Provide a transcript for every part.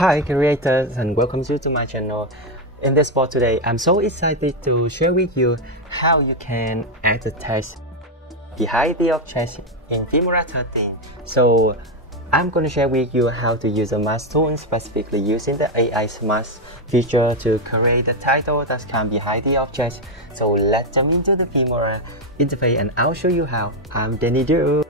Hi creators, and welcome you to my channel. In this part today, I'm so excited to share with you how you can add the text behind the object in Filmora 13. So I'm going to share with you how to use a mask tool, specifically using the AI mask feature to create the title that can behind the object. So let's jump into the Filmora interface and I'll show you how. I'm Danny Do.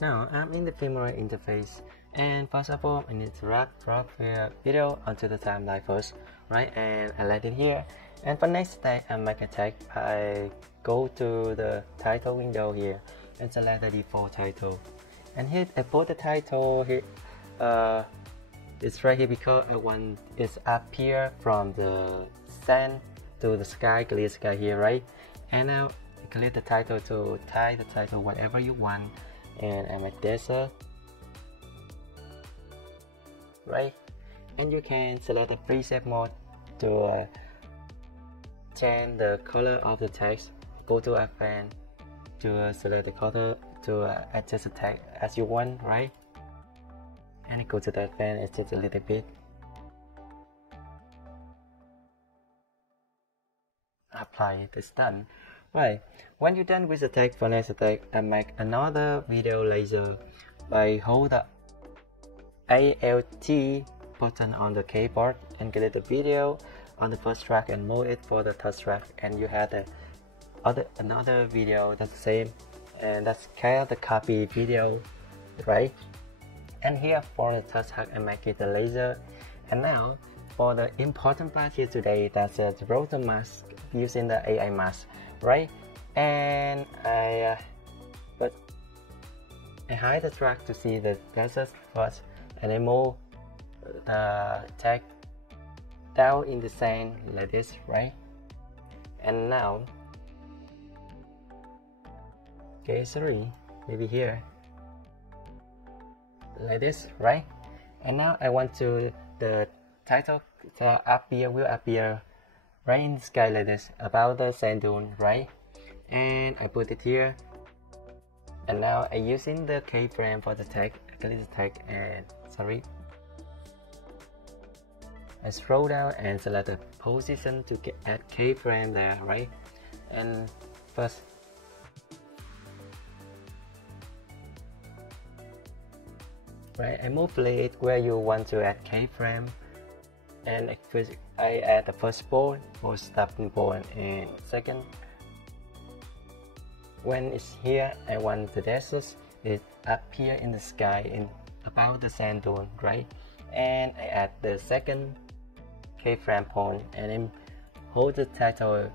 Now I'm in the Filmora interface, and first of all I need to drag the video onto the timeline first, right? And I let it here, and for next step I make a tag. I go to the title window here and select the default title, and here I put the title here. It's right here because I want it up here from the sand to the sky, clear sky here, right? And now click the title to type the title whatever you want, and I make desert, right? And you can select the preset mode to change the color of the text. Go to advanced to select the color to adjust the text as you want, right? And go to the advanced, adjust a little bit. Apply it, it's done. Right, when you're done with the text, for next text, I make another video laser by hold the ALT button on the keyboard and click the video on the first track and move it for the third track, and you have the another video that's the same, and that's kind of the copy video, right? And here for the third track I make it a laser. And now for the important part here today, that's the rotor mask using the AI mask, right? And I hide the track to see the desert first, and I move the tag down in the sand like this, right? And now, okay, sorry, maybe here, like this, right? And now I want to the title will appear right in the sky like this, about the sand dune, right? And I put it here, and now I'm using the keyframe for the tag. Click the tag, and sorry, I scroll down and select the position to add keyframe there, right? And first, right, I move it where you want to add keyframe, and I add the first ball for starting point, and second, when it's here, I want the desert it appear in the sky in about the sand dune, right? And I add the second keyframe point, and then hold the title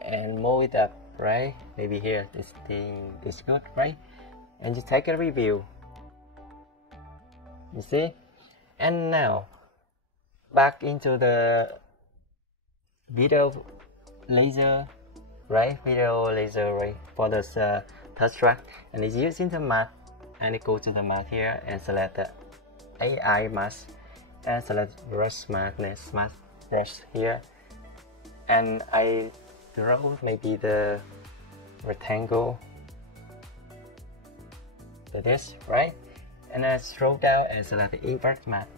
and move it up, right? Maybe here this thing is good, right? And just take a review, you see? And now back into the video laser, right? Video laser, right? For the third track, and it's using the mask, and I go to the mask here and select the AI mask and select brush mask, next mask brush here, and I draw maybe the rectangle like this, right? And I scroll down and select the invert mask.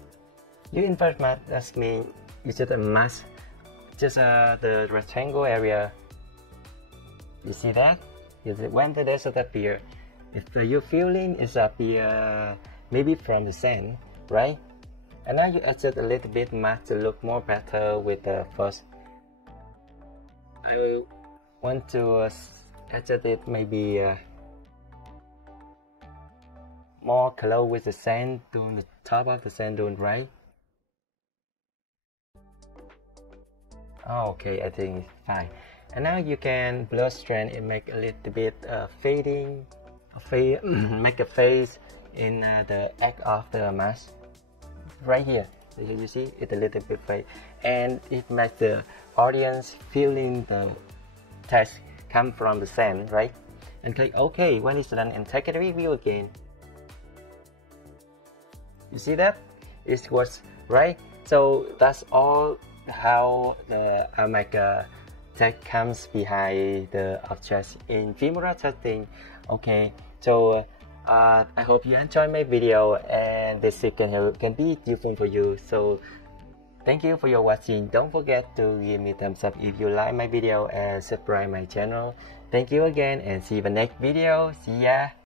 You invert mask, that means you just mask just the rectangle area. You see that? When the desert appear, if your feeling is appear maybe from the sand, right? And now you adjust a little bit mask to look more better with the first. I will want to adjust it maybe more close with the sand to the top of the sand dune, right? Okay, I think it's fine. And now you can blur strand and make a little bit fading, make a face in the edge of the mask right here. You see it's a little bit fade, and it makes the audience feeling the text come from the sand, right? And click OK when it's done, and take a review again. You see that it works, right? So that's all how I make a text comes behind the objects in Filmora 13. Okay, so I hope you enjoy my video and this tip can be useful for you. So thank you for your watching. Don't forget to give me thumbs up if you like my video and subscribe my channel. Thank you again and see you in the next video. See ya.